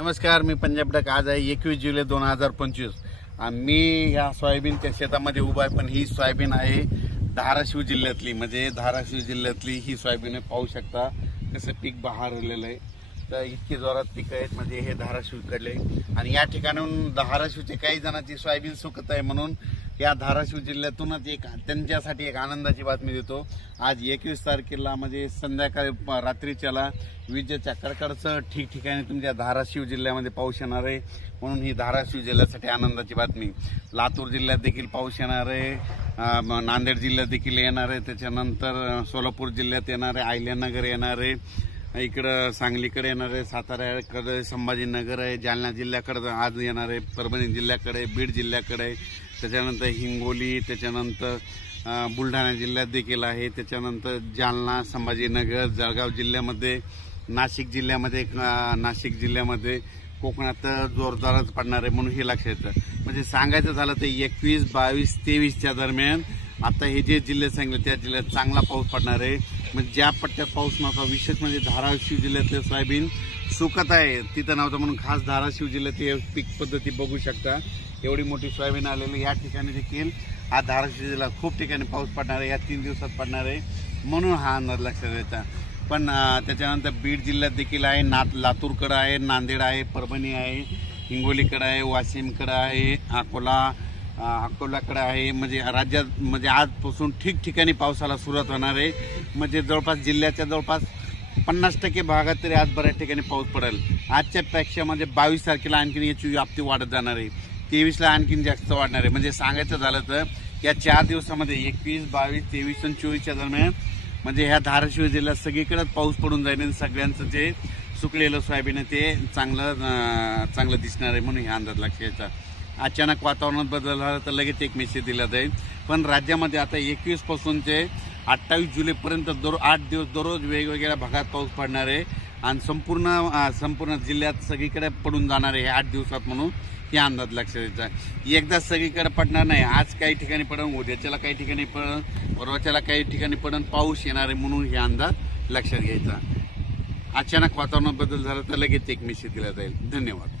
नमस्कार, मी पंजाब डक। आज आहे 21 जुलै 2025। मी या सोयाबीनच्या शेतामध्ये उभा आहे, पण ही सोयाबीन आहे धाराशिव जिल्ह्यातली, म्हणजे धाराशिव जिल्ह्यातली ही सोयाबीन आहे। पाहू शकता कसं पीक बहरलेलं आहे, तर इतके जोरात पीक आहेत, म्हणजे हे धाराशिवकडले। आणि या ठिकाणून धाराशिवचे काही जणांची सोयाबीन सुकत आहे, म्हणून या धाराशिव जिल्ह्यातूनच त्यांच्यासाठी एक आनंदाची बातमी देतो। आज 21 तारखेला म्हणजे संध्याकाळी रात्रीच्याला विजेच्या कडकडाटासह ठिकठिकाणी तुमच्या धाराशिव जिल्ह्यामध्ये पाऊस येणार आहे, म्हणून ही धाराशिव जिल्ह्यासाठी आनंदाची बातमी। लातूर जिल्ह्यात देखील पाऊस येणार आहे, नांदेड जिल्ह्यात देखील येणार आहे, त्याच्यानंतर सोलापूर जिल्ह्यात येणार आहे, अहिल्यानगर येणार आहे, इकडं सांगलीकडे येणार आहे, साताऱ्याकडे संभाजीनगर आहे, जालना जिल्ह्याकडे आज येणार आहे, परभणी जिल्ह्याकडे, बीड जिल्ह्याकडे, त्याच्यानंतर हिंगोली, त्याच्यानंतर बुलढाणा जिल्ह्यात देखील आहे, त्याच्यानंतर जालना, संभाजीनगर, जळगाव जिल्ह्यामध्ये, नाशिक जिल्ह्यामध्ये कोकणात जोरदारच पडणार आहे, म्हणून हे लक्षात येतं। म्हणजे सांगायचं झालं तर 21, 22, 23च्या दरम्यान आता हे जे जिल्हे सांगितले त्या जिल्ह्यात चांगला पाऊस पडणार आहे। म्हणजे ज्या पट्ट्यात पाऊस नव्हता, विशेष म्हणजे धाराशिव जिल्ह्यातले सोयाबीन सुकत आहे तिथं नव्हतं, म्हणून खास धाराशिव जिल्ह्यात हे पीक पद्धती बघू शकता। एवढी मोठी सोयाबीन आलेली या ठिकाणी देखील आज धाराशिव जिल्ह्यात खूप ठिकाणी पाऊस पडणार आहे, या 3 दिवसात पडणार आहे, म्हणून हा अंदाज लक्षात येता। पण त्याच्यानंतर बीड जिल्ह्यात देखील आहे, लातूरकडे आहे, नांदेड आहे, परभणी आहे, हिंगोलीकडे आहे, वाशिमकडे आहे, अकोलाकडे आहे। म्हणजे राज्यात म्हणजे आजपासून ठिकठिकाणी पावसाला सुरुवात होणार आहे। म्हणजे जवळपास जिल्ह्याच्या जवळपास 50% भागात तरी आज बऱ्याच ठिकाणी पाऊस पडेल। आजच्या पेक्षा म्हणजे 22 तारखेला आणखी याची व्याप्ती वाढत जाणार आहे, 23ला आणखीन जास्त वाढणार आहे। म्हणजे सांगायचं झालं तर या 4 दिवसामध्ये 21, 22, 23 आणि 24च्या दरम्यान म्हणजे ह्या धाराशिव जिल्ह्यात सगळीकडेच पाऊस पडून जाईल आणि सगळ्यांचं जे सुकलेलं सोयाबीन आहे ते चांगलं दिसणार आहे, म्हणून हे अंदाज लक्षात यायचा। अचानक वातावरणात बदल झाला तर लगेच एक मेसेज दिला जाईल। पण राज्यामध्ये आता 21 पासून ते 28 जुलैपर्यंत 8 दिवस दररोज वेगवेगळ्या भागात पाऊस पडणार आहे आणि संपूर्ण जिल्ह्यात सगळीकडे पडून जाणार आहे 8 दिवसात, म्हणून हे अंदाज लक्षात यायचा। एकदा सगळीकडे पडणार नाही, आज काही ठिकाणी पडून, उद्याच्याला काही ठिकाणी पडून, परवाच्याला काही ठिकाणी पडून पाऊस येणार आहे, म्हणून हे अंदाज लक्षात घ्यायचा। अचानक वातावरणात बदल झाला तर लगेच एक मेसेज दिला जाईल। धन्यवाद।